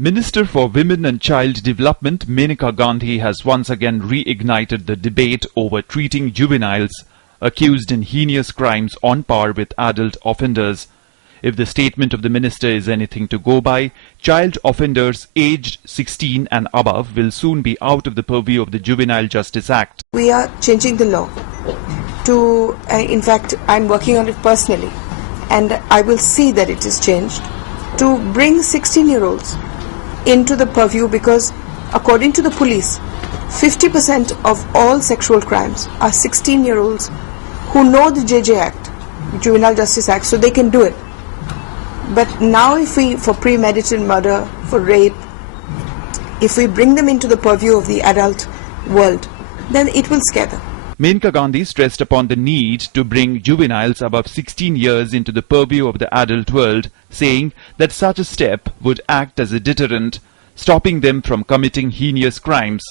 Minister for Women and Child Development Maneka Gandhi has once again reignited the debate over treating juveniles accused in heinous crimes on par with adult offenders. If the statement of the minister is anything to go by, child offenders aged 16 and above will soon be out of the purview of the Juvenile Justice Act. We are changing the law to, in fact, I'm working on it personally, and I will see that it is changed to bring 16-year-olds into the purview, because according to the police, 50% of all sexual crimes are 16-year-olds who know the JJ Act, Juvenile Justice Act, so they can do it. But now if we, for premeditated murder, for rape, if we bring them into the purview of the adult world, then it will scare them. Maneka Gandhi stressed upon the need to bring juveniles above 16 years into the purview of the adult world, saying that such a step would act as a deterrent, stopping them from committing heinous crimes.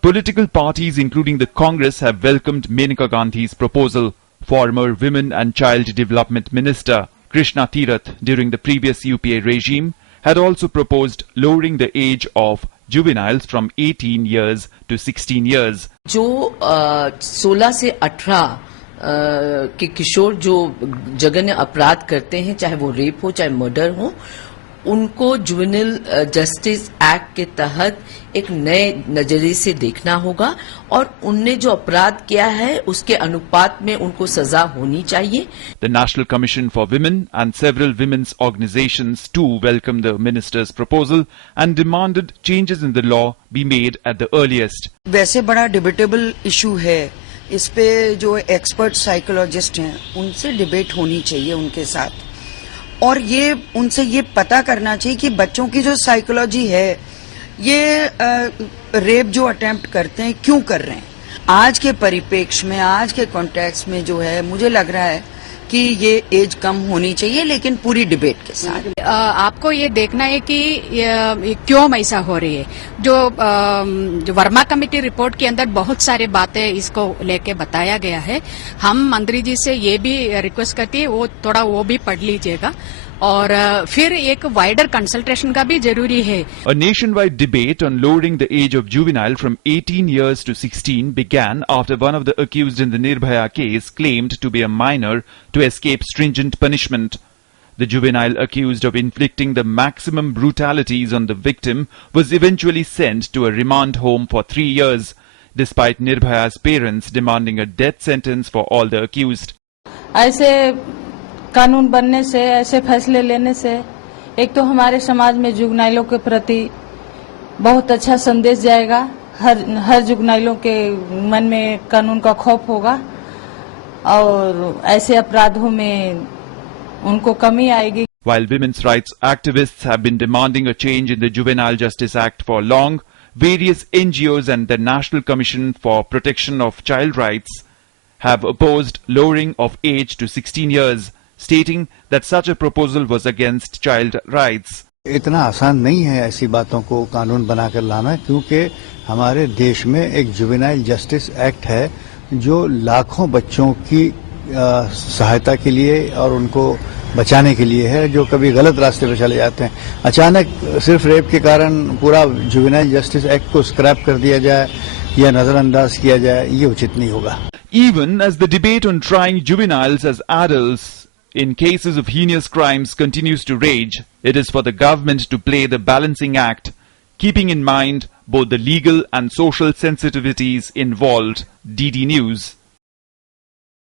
Political parties including the Congress have welcomed Maneka Gandhi's proposal. Former Women and Child Development Minister Krishna Tirath during the previous UPA regime had also proposed lowering the age of juveniles from 18 years to 16 years. जो 16 से 18 के किशोर जो जघन्य अपराध करते हैं, चाहे वो रेप हो चाहे मर्डर हो, उनको जुवेनाइल जस्टिस एक्ट के तहत एक नए नजरिए से देखना होगा और उनने जो अपराध किया है उसके अनुपात में उनको सजा होनी चाहिए. The National Commission for Women and several women's organizations too welcomed the minister's proposal and demanded changes in the law be made at the earliest. वैसे बड़ा डिबेटेबल इशू है, इस पे जो एक्सपर्ट साइकोलॉजिस्ट हैं उनसे डिबेट होनी चाहिए उनके साथ, और ये उनसे ये पता करना चाहिए कि बच्चों की जो साइकोलॉजी है, ये रेप जो अटेम्प्ट करते हैं क्यों कर रहे हैं. आज के परिप्रेक्ष्य में, आज के कॉन्टेक्स्ट में जो है, मुझे लग रहा है कि ये एज कम होनी चाहिए, लेकिन पूरी डिबेट के साथ. आपको ये देखना है कि क्यों ऐसा हो रही है. जो वर्मा कमेटी रिपोर्ट के अंदर बहुत सारी बातें इसको लेके बताया गया है. हम मंत्री जी से ये भी रिक्वेस्ट करती है वो थोड़ा वो भी पढ़ लीजिएगा, और फिर एक वाइडर कंसल्टेशन का भी जरूरी है. A nationwide debate on lowering the age of juvenile from 18 years to 16 began after one of the accused in the Nirbhaya case claimed to be a minor to escape stringent punishment. The juvenile accused of inflicting the maximum brutalities on the victim was eventually sent to a remand home for 3 years, despite Nirbhaya's parents demanding a death sentence for all the accused. ऐसे कानून बनने से, ऐसे फैसले लेने से एक तो हमारे समाज में जुगनाइलों के प्रति बहुत अच्छा संदेश जाएगा. हर जुगनाइलों के मन में कानून का खौफ होगा और ऐसे अपराधों में उनको कमी आएगी. While women's rights activists have been demanding a change in the Juvenile Justice Act for long, various NGOs and the National Commission for Protection of Child Rights have opposed lowering of age to 16 years, stating that such a proposal was against child rights. इतना आसान नहीं है ऐसी बातों को कानून बनाकर लाना, क्योंकि हमारे देश में एक जुवेनाइल जस्टिस एक्ट है जो लाखों बच्चों की सहायता के लिए और उनको बचाने के लिए है, जो कभी गलत रास्ते पर चले जाते हैं. अचानक सिर्फ रेप के कारण पूरा जुवेनाइल जस्टिस एक्ट को स्क्रैप कर दिया जाए या नजरअंदाज किया जाए, ये उचित नहीं होगा. Even as the debate on trying juveniles as adults in cases of heinous crimes continues to rage, it is for the government to play the balancing act, keeping in mind both the legal and social sensitivities involved. DD News.